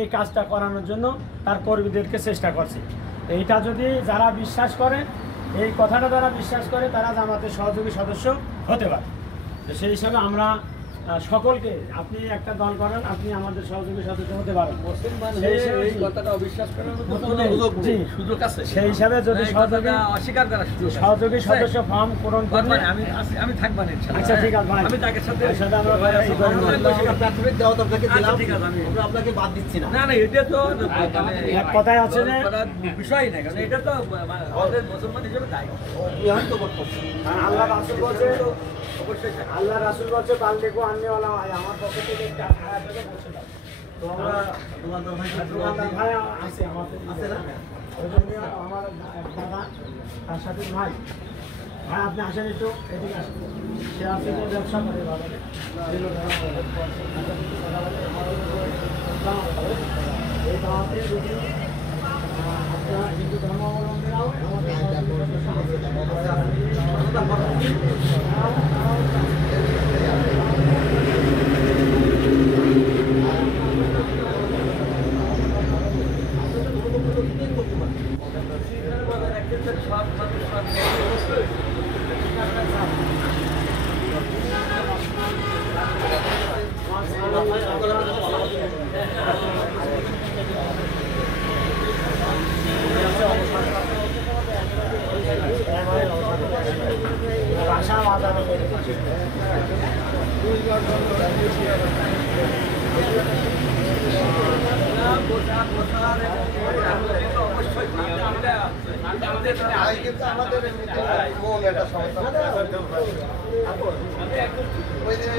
এই কাজটা করানোর জন্য তার কর্মীদেরকে চেষ্টা করছে। এইটা যদি যারা বিশ্বাস করে, এই কথাটা যারা বিশ্বাস করে, তারা জামাতের সহযোগী সদস্য হতে পারে। তো সেই হিসাবে আমরা সকলকে, আপনি একটা দল করেন, আপনি আমাদের সহযোগী সদস্য হতে পারেন। এই কথাটা অবিশ্বাস করার সুযোগ আছে। সেই হিসাবে যদি অস্বীকার করার সুযোগ আছে। সহযোগী সদস্য ফর্ম পূরণ করলে আমি থাকবো না। আচ্ছা ঠিক আছে ভাই, আমি তাকে সাথে প্রাথমিক দাওয়াত আপনাকে দিলাম, আমরা আপনাকে বাদ দিচ্ছি না। না এটা তো এক কথায় আছে যে বিষয় না, কারণ এটা তো আমাদের মুসলমান হিসেবে দায়িত্ব। বিহান্ত করতেছি। আল্লাহ রাসূল বলছে, আল্লাহ রাসূল বলছে বাল্লিগু আন্নিওয়ালা, আমার পক্ষ থেকে একটা আয়াত থেকে বলছে দাও। তো আমরা দোকানদার ভাই আছে আমাদের আছে না? ওই জন্য আমার দাদা তার সাথে ভাই আপনি আসেন একটু, এদিকে আসেন। সে আসে তো ব্যবসা করে বাজারে। এই দাওয়াতে যদি আপনারা হিন্দু ধর্মাবলম্বীরাও ভাষা বাজারে কিন্তু আমাদের মন এটা সমস্যা। ওই যে